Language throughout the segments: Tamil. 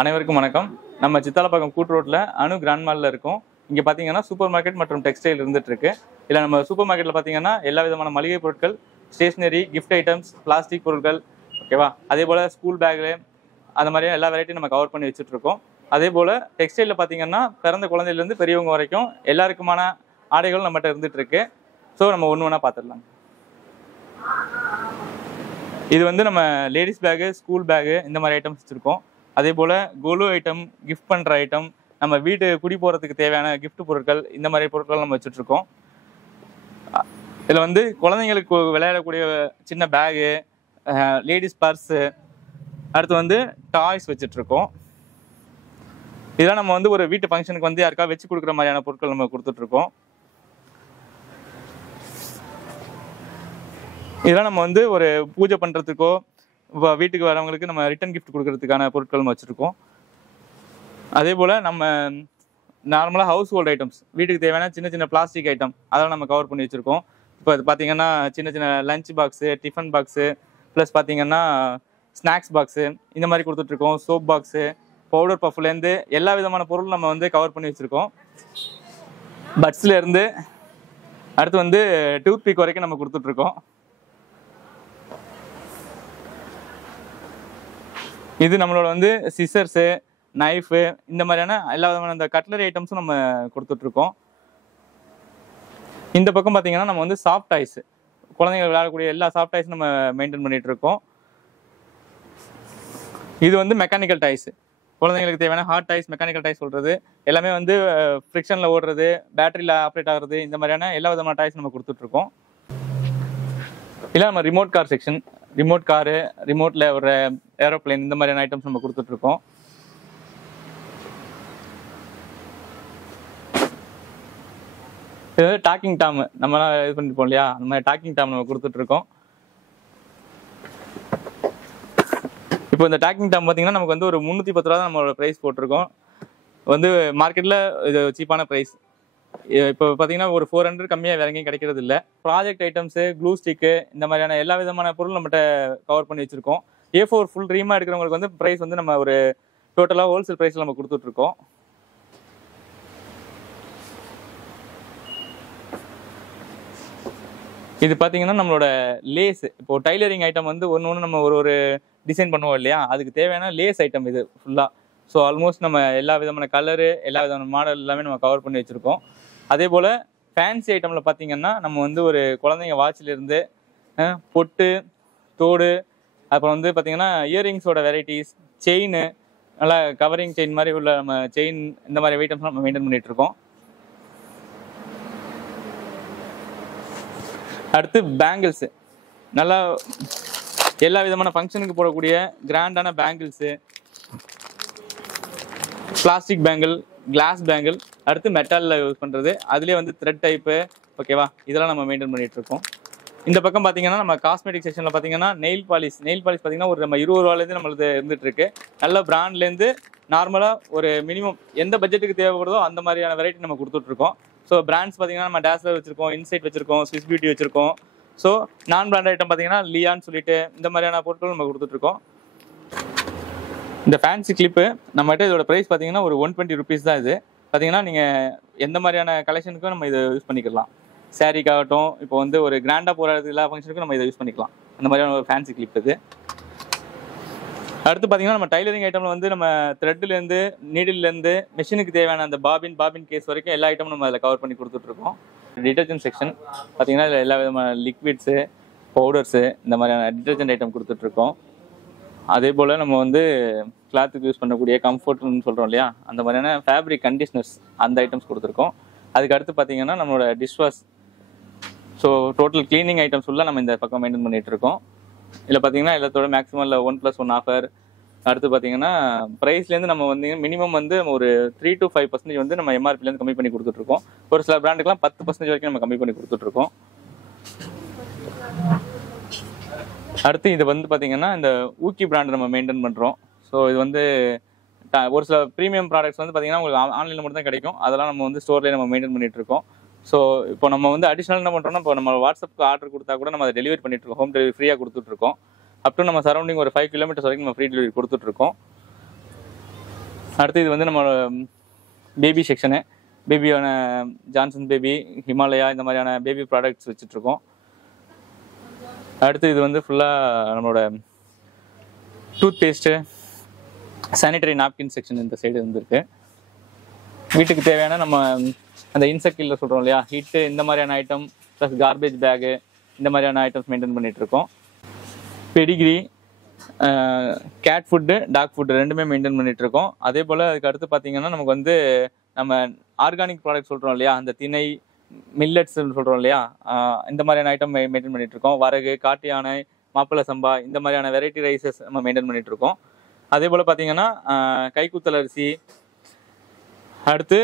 அனைவருக்கும் வணக்கம். நம்ம சித்தாலப்பாக்கம் கூட்டு ரோட்ல அணு கிராண்ட் மால்ல இருக்கோம். இங்க பாத்தீங்கன்னா சூப்பர் மார்க்கெட் மற்றும் டெக்ஸ்டைல் இருந்துட்டு இருக்கு. இல்ல நம்ம சூப்பர் மார்க்கெட்ல பாத்தீங்கன்னா எல்லா விதமான மளிகை பொருட்கள், ஸ்டேஷனரி, கிஃப்ட் ஐட்டம்ஸ், பிளாஸ்டிக் பொருட்கள், ஓகேவா, அதே போல ஸ்கூல் பேக்கு அந்த மாதிரி எல்லா வெரைட்டியும் நம்ம கவர் பண்ணி வச்சுட்டு இருக்கோம். அதே போல டெக்ஸ்டைல்ல பாத்தீங்கன்னா பிறந்த குழந்தையில இருந்து பெரியவங்க வரைக்கும் எல்லாருக்குமான ஆடைகள் நம்மகிட்ட இருந்துட்டு இருக்கு. ஸோ நம்ம ஒன்று ஒன்றா பார்த்துடலாம். இது வந்து நம்ம லேடிஸ் பேகு, ஸ்கூல் பேகு இந்த மாதிரி ஐட்டம்ஸ் வச்சுருக்கோம். அதே போல் கொலு ஐட்டம், கிஃப்ட் பண்ணுற ஐட்டம், நம்ம வீட்டு குடி போகிறதுக்கு தேவையான கிஃப்ட் பொருட்கள் இந்த மாதிரி பொருட்கள் நம்ம வச்சுட்ருக்கோம். இதில் வந்து குழந்தைங்களுக்கு விளையாடக்கூடிய சின்ன பேகு, லேடிஸ் பர்ஸு, அடுத்து வந்து டாய்ஸ் வச்சுட்ருக்கோம். இதெல்லாம் நம்ம வந்து ஒரு வீட்டு ஃபங்க்ஷனுக்கு வந்து யாருக்கா வச்சு கொடுக்குற மாதிரியான பொருட்கள் நம்ம கொடுத்துட்ருக்கோம். இதெல்லாம் நம்ம வந்து ஒரு பூஜை பண்ணுறதுக்கோ வீட்டுக்கு வரவங்களுக்கு நம்ம ரிட்டன் கிஃப்ட் கொடுக்கறதுக்கான பொருட்கள் நம்ம வச்சுருக்கோம். அதே போல் நம்ம நார்மலாக ஹவுஸ் ஹோல்ட் ஐட்டம்ஸ், வீட்டுக்கு தேவையான சின்ன சின்ன பிளாஸ்டிக் ஐட்டம் அதெல்லாம் நம்ம கவர் பண்ணி வச்சுருக்கோம். இப்போ அது பார்த்தீங்கன்னா சின்ன சின்ன lunch box, tiffin box, plus பார்த்தீங்கன்னா ஸ்நாக்ஸ் பாக்ஸு இந்த மாதிரி கொடுத்துட்ருக்கோம். சோப் பாக்ஸு, பவுடர் பஃப்லேருந்து எல்லா விதமான பொருளும் நம்ம வந்து கவர் பண்ணி வச்சுருக்கோம். பட்ஸ்லேருந்து அடுத்து வந்து டூத் பிக் வரைக்கும் நம்ம கொடுத்துட்ருக்கோம். இது நம்மளோட வந்து சிசர்ஸு, நைஃபு இந்த மாதிரியான எல்லா விதமான இந்த கட்லரி ஐட்டம்ஸும் நம்ம கொடுத்துட்ருக்கோம். இந்த பக்கம் பார்த்தீங்கன்னா நம்ம வந்து சாஃப்ட் டாய்ஸ், குழந்தைங்க விளையாடக்கூடிய எல்லா சாஃப்ட் டாய்ஸும் நம்ம மெயின்டைன் பண்ணிகிட்ருக்கோம். இது வந்து மெக்கானிக்கல் டாய்ஸ், குழந்தைங்களுக்கு தேவையான ஹார்ட் டாய்ஸ், மெக்கானிக்கல் டாய்ஸ் சொல்கிறது எல்லாமே வந்து ஃப்ரிக்ஷனில் ஓடுறது, பேட்டரியில் ஆப்ரேட் ஆகிறது இந்த மாதிரியான எல்லா விதமான டாய்ஸ் நம்ம கொடுத்துட்ருக்கோம். இல்லை நம்ம remote car section, remote car, ரிமோட்டில் ஒரு ஏரோப்ளைன் இந்த மாதிரியான ஐட்டம்ஸ் நம்ம கொடுத்துட்ருக்கோம். இது வந்து டாக்கிங் டாம் நம்மளாம் இது பண்ணிருப்போம் இல்லையா, அந்த மாதிரி டாக்கிங் டாம் நம்ம கொடுத்துட்ருக்கோம். இப்போ இந்த டாக்கிங் டாம் பார்த்தீங்கன்னா நமக்கு வந்து ஒரு 310 ரூபா தான் நம்மளோட ப்ரைஸ் போட்டிருக்கோம். வந்து மார்க்கெட்டில் இது சீப்பான ப்ரைஸ். இப்போ பார்த்தீங்கன்னா ஒரு 400 கம்மியாக வேற எங்கேயும் கிடைக்கிறது இல்லை. ப்ராஜெக்ட் ஐட்டம்ஸு, க்ளூ ஸ்டிக்கு இந்த மாதிரியான எல்லா விதமான பொருள் நம்மகிட்ட கவர் பண்ணி வச்சுருக்கோம். A4 ஃபுல் ரீமாக எடுக்கிறவங்களுக்கு வந்து ப்ரைஸ் வந்து நம்ம ஒரு டோட்டலாக ஹோல்சேல் ப்ரைஸில் நம்ம கொடுத்துட்ருக்கோம். இது பார்த்தீங்கன்னா நம்மளோட லேஸ், இப்போ டைலரிங் ஐட்டம் வந்து ஒன்று நம்ம ஒரு டிசைன் பண்ணுவோம் இல்லையா, அதுக்கு தேவையான லேஸ் ஐட்டம் இது ஃபுல்லாக. ஸோ ஆல்மோஸ்ட் நம்ம எல்லா விதமான கலரு, எல்லா விதமான மாடல் எல்லாமே நம்ம கவர் பண்ணி வச்சுருக்கோம். அதே போல் ஃபேன்சி ஐட்டமில் பார்த்தீங்கன்னா நம்ம வந்து ஒரு குழந்தைங்க வாட்சிலேருந்து பொட்டு, தோடு, அப்புறம் வந்து பார்த்தீங்கன்னா இயரிங்ஸோட வெரைட்டிஸ், செயின், நல்லா கவரிங் செயின் மாதிரி உள்ள நம்ம செயின் இந்த மாதிரி ஐட்டம்ஸ் நம்ம மெயின்டைன் பண்ணிகிட்ருக்கோம். அடுத்து பேங்கிள்ஸு, நல்லா எல்லா விதமான ஃபங்க்ஷனுக்கு போடக்கூடிய கிராண்டான bangles, plastic bangle, glass bangle, அடுத்து மெட்டலில் யூஸ் பண்ணுறது, அதுலேயே வந்து த்ரெட் டைப்பு, ஓகேவா, இதெல்லாம் நம்ம மெயின்டைன் பண்ணிகிட்ருக்கோம். இந்த பக்கம் பார்த்தீங்கன்னா நம்ம காஸ்மெட்டிக் செக்ஷனில் பார்த்தீங்கன்னா நெயில் பாலிஷ் பார்த்தீங்கன்னா ஒரு நம்ம 20 ரூபாலேருந்து நம்மளுக்கு இருந்துகிட்ருக்கு. நல்ல பிராண்ட்லேருந்து நார்மலாக ஒரு மினிமம் எந்த பட்ஜெட்டுக்கு தேவைப்படுதோ அந்த மாதிரியான வெரைட்டி நம்ம கொடுத்துட்ருக்கோம். ஸோ பிராண்ட்ஸ் பார்த்தீங்கன்னா நம்ம டேஸ்லர் வச்சுருக்கோம், இன்சைட் வச்சுருக்கோம், ஸ்விஸ் பியூட்டி வச்சுருக்கோம். ஸோ நான் பிராண்ட் ஐட்டம் பார்த்தீங்கன்னா லியான்னு சொல்லிட்டு இந்த மாதிரியான பொருட்கள் நம்ம கொடுத்துட்ருக்கோம். இந்த ஃபேன்சி கிளிப்பு நம்மகிட்ட இதோட ப்ரைஸ் பார்த்தீங்கன்னா ஒரு 120 ருபீஸ் தான். இது பார்த்தீங்கன்னா நீங்கள் எந்த மாதிரியான கலெக்ஷனுக்கும் நம்ம இதை யூஸ் பண்ணிக்கலாம். சாரீக்காகட்டும், இப்போ வந்து ஒரு கிராண்டாக போகிற எல்லா ஃபங்க்ஷனுக்கும் நம்ம இதை யூஸ் பண்ணிக்கலாம். அந்த மாதிரியான ஒரு ஃபேன்சி கிளிப் இது. அடுத்து பார்த்தீங்கன்னா நம்ம டைலரிங் ஐட்டமில் வந்து நம்ம த்ரெட்லேருந்து, நீடில்லேருந்து, மிஷினுக்கு தேவையான அந்த பாபின் கேஸ் வரைக்கும் எல்லா ஐட்டமும் நம்ம அதில் கவர் பண்ணி கொடுத்துட்ருக்கோம். டிட்டர்ஜென்ட் செக்ஷன் பார்த்தீங்கன்னா இதில் எல்லா விதமான லிக்விட்ஸு, பவுடர்ஸு இந்த மாதிரியான டிட்டர்ஜென்ட் ஐட்டம் கொடுத்துட்ருக்கோம். அதே போல் நம்ம வந்து கிளாத்துக்கு யூஸ் பண்ணக்கூடிய கம்ஃபர்ட்னு சொல்கிறோம் இல்லையா, அந்த மாதிரியான ஃபேப்ரிக் கண்டிஷ்னர்ஸ் அந்த ஐட்டம்ஸ் கொடுத்துருக்கோம். அதுக்கு அடுத்து பார்த்தீங்கன்னா நம்மளோட dishwash, so total cleaning items ஃபுல்லாக நம்ம இந்த பக்கம் மெயின்டைன் பண்ணிகிட்ருக்கோம். இதில் பார்த்தீங்கன்னா எல்லாத்தோட மேக்ஸிமம் இல்லை 1+1 ஆஃபர். அடுத்து பார்த்தீங்கன்னா ப்ரைஸ்லேருந்து நம்ம வந்து மினிமம் வந்து ஒரு 3 to 5% வந்து நம்ம எம்ஆர்பிலேருந்து கம்மி பண்ணி கொடுத்துட்ருக்கோம். ஒரு சில பிராண்டுக்கெலாம் 10% வரைக்கும் நம்ம கம்மி பண்ணி கொடுத்துட்ருக்கோம். அடுத்து இது வந்து பார்த்தீங்கன்னா இந்த ஊக்கி பிராண்ட் நம்ம மெயின்டைன் பண்ணுறோம். ஸோ இது வந்து ஒரு சில ப்ரீமியம் ப்ராடக்ட்ஸ் வந்து பார்த்தீங்கன்னா உங்களுக்கு ஆன்லைனில் மட்டும் தான் கிடைக்கும். அதெல்லாம் நம்ம வந்து ஸ்டோர்லேயே நம்ம மெயின்டைன் பண்ணிகிட்ருக்கோம். ஸோ இப்போ நம்ம வந்து அடிஷ்னல் என்ன பண்ணுறோம்னா, இப்போ நம்ம வாட்ஸ்அப்புக்கு ஆர்டர் கொடுத்தா கூட நம்ம அதை டெலிவரி பண்ணிட்டுருக்கோம். ஹோம் டெலிவரி ஃப்ரீயாக கொடுத்துட்ருக்கோம். அப் டு நம்ம சரௌண்டிங் ஒரு 5 கிலோமீட்டர்ஸ் வரைக்கும் நம்ம ஃப்ரீ டெலிவரி கொடுத்துட்ருக்கோம். அடுத்து இது வந்து நம்ம பேபி செக்ஷனு. பேபியான ஜான்சன் பேபி, ஹிமாலயா இந்த மாதிரியான பேபி ப்ராடக்ட்ஸ் வச்சுட்ருக்கோம். அடுத்து இது வந்து ஃபுல்லாக நம்மளோட tooth paste, sanitary napkin section இந்த சைடு வந்துருக்கு. வீட்டுக்கு தேவையான நம்ம அந்த இன்செக்டில் சொல்கிறோம் இல்லையா, ஹீட்டு இந்த மாதிரியான ஐட்டம் ப்ளஸ் கார்பேஜ் பேகு இந்த மாதிரியான ஐட்டம்ஸ் மெயின்டைன் பண்ணிகிட்ருக்கோம். Pedigree, cat food, dog food ரெண்டுமே மெயின்டைன் பண்ணிகிட்ருக்கோம். அதே போல் அதுக்கு அடுத்து பார்த்திங்கன்னா நமக்கு வந்து நம்ம ஆர்கானிக் ப்ராடக்ட் சொல்கிறோம் இல்லையா, அந்த திணை மில்லட்ஸ்ன்னு சொல்கிறோம் இல்லையா, இந்த மாதிரியான ஐட்டம் மெயின்டைன் பண்ணிகிட்ருக்கோம். வரகு, காட்டு யானை, மாப்பிள்ளை சம்பா இந்த மாதிரியான வெரைட்டி ரைஸஸ் நம்ம மெயின்டைன் பண்ணிகிட்ருக்கோம். அதே போல் பார்த்திங்கன்னா கைக்குத்தல் அரிசி, அடுத்து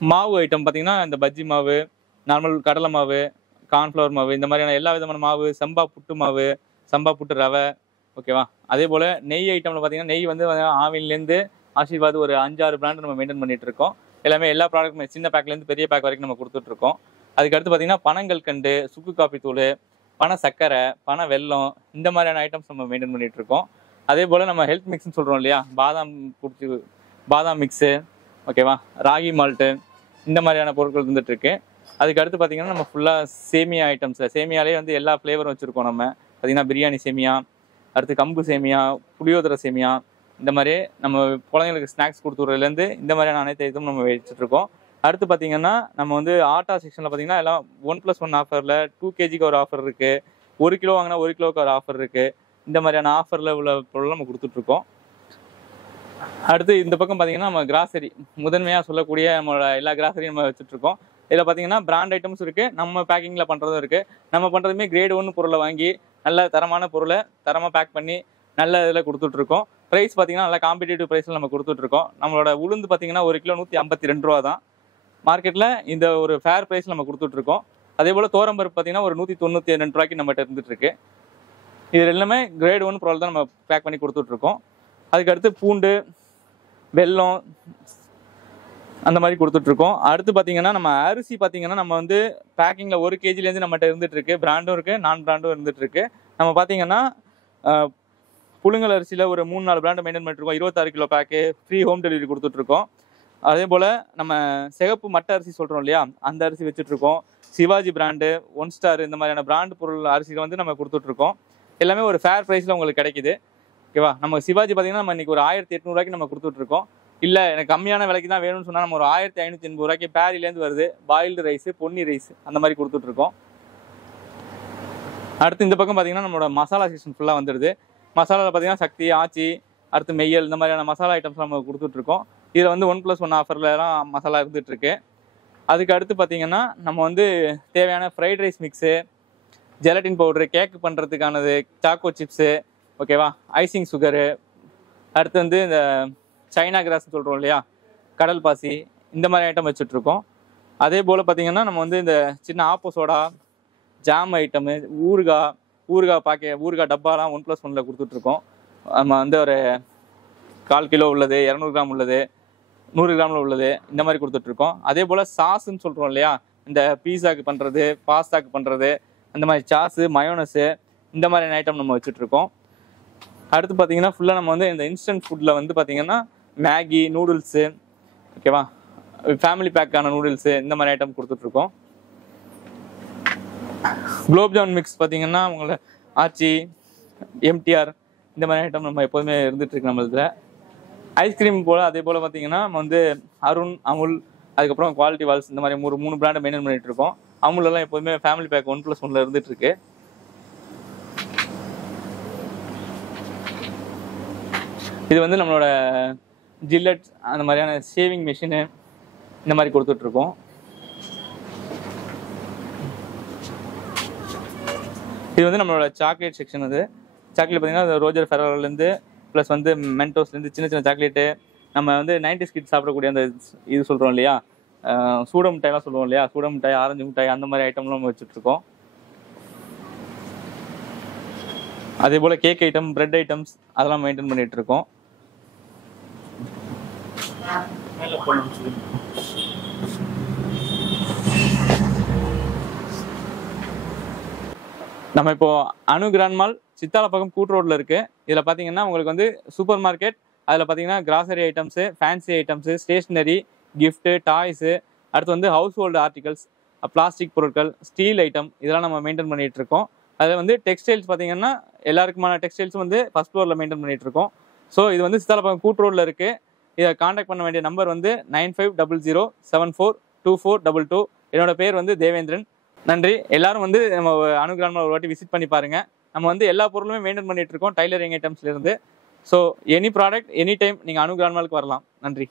மாவு ஐட்டம் பார்த்திங்கன்னா இந்த பஜ்ஜி மாவு, நார்மல் கடலை மாவு, கார்ன்ஃப்ளவர் மாவு இந்த மாதிரியான எல்லா விதமான மாவு, சம்பா புட்டு மாவு, சம்பா புட்டு ரவை, ஓகேவா. அதே போல் நெய் ஐட்டமில் பார்த்திங்கன்னா நெய் வந்து ஆவின்லேருந்து ஆசீர்வாத் ஒரு 5-6 பிராண்ட் நம்ம மெயின்டைன் பண்ணிகிட்ருக்கோம். எல்லாமே எல்லா ப்ராடக்ட்டுமே சின்ன பேக்லேருந்து பெரிய பேக் வரைக்கும் நம்ம கொடுத்துட்ருக்கோம். அதுக்கடுத்து பார்த்திங்கன்னா பனங்கள் கண்டு, சுக்கு காப்பி தூள், பனை சர்க்கரை, பனை வெல்லம் இந்த மாதிரியான ஐட்டம்ஸ் நம்ம மெயின்டைன் பண்ணிகிட்ருக்கோம். அதே போல் நம்ம ஹெல்த் மிக்ஸ்ன்னு சொல்கிறோம் இல்லையா, பாதாம் மிக்ஸு, ஓகேவா, ராகி மால்ட்டு இந்த மாதிரியான பொருட்கள் இருந்துகிட்ருக்கு. அதுக்கு அடுத்து பார்த்திங்கன்னா நம்ம ஃபுல்லாக சேமியா ஐட்டம்ஸில் சேமியாலே வந்து எல்லா ஃப்ளேவரும் வச்சுருக்கோம். நம்ம பார்த்திங்கன்னா பிரியாணி சேமியா, அடுத்து கம்பு சேமியா, புளியோதரை சேமியா இந்த மாதிரி நம்ம குழந்தைங்களுக்கு ஸ்நாக்ஸ் கொடுத்துறதுலேருந்து இந்த மாதிரியான அனைத்து ஐட்டமும் நம்ம வச்சுட்ருக்கோம். அடுத்து பார்த்திங்கன்னா நம்ம வந்து ஆட்டா செக்ஷனில் பார்த்திங்கன்னா எல்லாம் 1+1 ஆஃபரில் 2 kgக்கு ஒரு ஆஃபர் இருக்குது, 1 கிலோ வாங்கினா 1 கிலோவுக்கு ஒரு ஆஃபர் இருக்குது. இந்த மாதிரியான ஆஃபரில் உள்ள பொருள் நம்ம கொடுத்துட்ருக்கோம். அடுத்து இந்த பக்கம் பார்த்திங்கன்னா நம்ம கிராசரி முதன்மையாக சொல்லக்கூடிய நம்மளோட எல்லா கிராசரியும் நம்ம வச்சுட்ருக்கோம். இதில் பார்த்திங்கன்னா பிராண்ட் ஐட்டம்ஸ் இருக்குது, நம்ம பேக்கிங்கில் பண்ணுறதும் இருக்குது. நம்ம பண்ணுறதுமே கிரேட் 1 பொருளை வாங்கி நல்ல தரமான பொருளை தரமாக பேக் பண்ணி நல்ல இதில் கொடுத்துட்ருக்கோம். ப்ரைஸ் பார்த்திங்கன்னா நல்லா காம்படிட்டிவ் ப்ரைஸில் நம்ம கொடுத்துட்ருக்கோம். நம்மளோட உளுந்து பார்த்திங்கன்னா 1 கிலோ 152 ரூபா தான் மார்க்கெட்டில், இந்த ஒரு ஃபேர் ப்ரைஸில் நம்ம கொடுத்துட்ருக்கோம். அதே போல் தோரம்பருப்பு பார்த்திங்கன்னா ஒரு 192 ரூபாய்க்கு நம்மகிட்ட இருந்துகிட்ருக்கு. இது எல்லாமே கிரேட் 1 பொருள் தான் நம்ம பேக் பண்ணி கொடுத்துட்ருக்கோம். அதுக்கடுத்து பூண்டு, வெல்லம் அந்த மாதிரி கொடுத்துட்ருக்கோம். அடுத்து பார்த்திங்கன்னா நம்ம அரிசி பார்த்திங்கன்னா நம்ம வந்து பேக்கிங்கில் 1 kgலேருந்து நம்மகிட்ட இருந்துகிட்ருக்கு. பிராண்டும் இருக்குது, நான் பிராண்டும் இருந்துகிட்ருக்கு. நம்ம பார்த்திங்கன்னா புழுங்கல் அரிசியில் ஒரு 3-4 பிராண்டு மெயின்டைன் பண்ணிட்டுருக்கோம். 26 kilo bag free home delivery கொடுத்துட்ருக்கோம். அதே போல் நம்ம சிகப்பு மட்டை அரிசி சொல்கிறோம் இல்லையா, அந்த அரிசி வச்சுட்ருக்கோம். சிவாஜி பிராண்டு, 1 ஸ்டார் இந்த மாதிரியான பிராண்டு பொருள் அரிசிகள் வந்து நம்ம கொடுத்துட்ருக்கோம். எல்லாமே ஒரு ஃபேர் ப்ரைஸில் உங்களுக்கு கிடைக்குது, ஓகேவா. நம்ம சிவாஜி பார்த்திங்கன்னா நம்ம இன்றைக்கி ஒரு 1800 ரூபாய்க்கு நம்ம கொடுத்துட்ருக்கோம். இல்லை எனக்கு கம்மியான விலைக்கு தான் வேணும்னு சொன்னால் நம்ம ஒரு 1580 ரூபாய்க்கு பேரிலேருந்து வருது பாயில்டு ரைஸு, பொன்னி ரைஸு அந்த மாதிரி கொடுத்துட்ருக்கோம். அடுத்து இந்த பக்கம் பார்த்திங்கன்னா நம்மளோட மசாலா செக்ஷன் ஃபுல்லாக வந்துடுது. மசாலாவில் பார்த்திங்கன்னா சக்தி, ஆச்சி, அடுத்து மெய்யல் இந்த மாதிரியான மசாலா ஐட்டம்ஸ் நம்ம கொடுத்துட்ருக்கோம். இதில் வந்து 1+1 ஆஃபர்லாம் மசாலா இருந்துகிட்ருக்கு. அதுக்கு அடுத்து பார்த்திங்கன்னா நம்ம வந்து தேவையான fried rice mix, gelatin powder, cake பண்ணுறதுக்கானது, சாக்கோ சிப்ஸு, ஓகேவா, ஐசிங் சுகரு, அடுத்து வந்து இந்த சைனா கிராஸ்ன்னு சொல்கிறோம் இல்லையா, கடல் பாசி இந்த மாதிரி ஐட்டம் வச்சுட்ருக்கோம். அதே போல் பார்த்திங்கன்னா நம்ம வந்து இந்த சின்ன ஆப்போ சோடா, ஜாம் ஐட்டமு, ஊறுகாய் டப்பாலாம் 1+1ல் கொடுத்துட்ருக்கோம். நம்ம வந்து ஒரு 1/4 கிலோ உள்ளது, 200 கிராம் உள்ளது, 100 கிராமில் உள்ளது இந்த மாதிரி கொடுத்துட்ருக்கோம். அதே போல் சாஸுன்னு சொல்கிறோம் இல்லையா, இந்த பீஸாக்கு பண்ணுறது, பாஸ்தாக்கு பண்ணுறது அந்த மாதிரி சாஸு, மயோனஸு இந்த மாதிரியான ஐட்டம் நம்ம வச்சுட்ருக்கோம். அடுத்து பார்த்திங்கன்னா ஃபுல்லாக நம்ம வந்து இந்த இன்ஸ்டன்ட் ஃபுட்டில் வந்து பார்த்திங்கன்னா மேகி, நூடுல்ஸு, ஓகேவா, ஃபேமிலி பேக்கான நூடுல்ஸு இந்த மாதிரி ஐட்டம் கொடுத்துட்ருக்கோம். குலோப்ஜாமுன் மிக்ஸ் பார்த்திங்கன்னா உங்களை ஆச்சி, எம்டிஆர் இந்த மாதிரி ஐட்டம் நம்ம எப்போதுமே இருந்துகிட்ருக்கு நம்மளதில். ஐஸ்கிரீம் போல் அதே போல் பார்த்திங்கன்னா நம்ம வந்து அருண், அமுல், அதுக்கப்புறம் குவாலிட்டி வால்ஸ் இந்த மாதிரி 3 பிராண்டை மெயின்டைன் பண்ணிகிட்ருக்கோம். அமுலெல்லாம் எப்போதுமே ஃபேமிலி பேக் 1+1ல் இருந்துகிட்ருக்கு. இது வந்து நம்மளோட ஜில்லட் அந்த மாதிரியான ஷேவிங் மிஷினு இந்த மாதிரி கொடுத்துட்ருக்கோம். இது வந்து நம்மளோட சாக்லேட் செக்ஷன். அது சாக்லேட் பார்த்திங்கன்னா ரோஜர் ஃபெரரோலேருந்து ப்ளஸ் வந்து மென்டோஸ்லேருந்து சின்ன சின்ன சாக்லேட்டு, நம்ம வந்து 90s கிட்ஸ் சாப்பிடக்கூடிய அந்த இது சொல்கிறோம் இல்லையா, சூட மிட்டாயெலாம் சொல்லுவோம் இல்லையா, சூட மிட்டாய், ஆரஞ்சு மிட்டாய் அந்த மாதிரி ஐட்டம்லாம் நம்ம வச்சுட்ருக்கோம். அதே போல் கேக் ஐட்டம், பிரெட் ஐட்டம்ஸ் அதெல்லாம் மெயின்டைன் பண்ணிகிட்ருக்கோம். நம்ம இப்போ அணு கிராண்ட் மால் சித்தால பக்கம் கூட் ரோட்ல இருக்கு. இதில் பார்த்தீங்கன்னா உங்களுக்கு வந்து சூப்பர் மார்க்கெட் அதில் பார்த்தீங்கன்னா grocery items, fancy items, stationery, gift, toys, அடுத்து வந்து ஹவுஸ் ஹோல்டு ஆர்டிகல்ஸ், பிளாஸ்டிக் பொருட்கள், ஸ்டீல் ஐட்டம் இதெல்லாம் நம்ம மெயின்டைன் பண்ணிட்டு இருக்கோம். அதில் வந்து டெக்ஸ்டைல்ஸ் பார்த்தீங்கன்னா எல்லாருக்குமான டெக்ஸ்டைல்ஸும் வந்து ஃபர்ஸ்ட் ஃப்ளோரில் மெயின்டைன் பண்ணிட்டு இருக்கோம். ஸோ இது வந்து சித்தாலப்பாக்கம் கூட் ரோடில் இருக்குது. இதை காண்டாக்ட் பண்ண வேண்டிய நம்பர் வந்து 9500742422. என்னோட பேர் வந்து தேவேந்திரன். நன்றி. எல்லாரும் வந்து நம்ம அனுகிராமில் ஒரு வாட்டி விசிட் பண்ணி பாருங்க. நம்ம வந்து எல்லா பொருளுமே மெயின்டைன் பண்ணிட்டு இருக்கோம் டைலரிங் ஐட்டம்ஸ்ல இருந்து. So any product any time நீங்கள் அனுகிராமாலுக்கு வரலாம். நன்றி.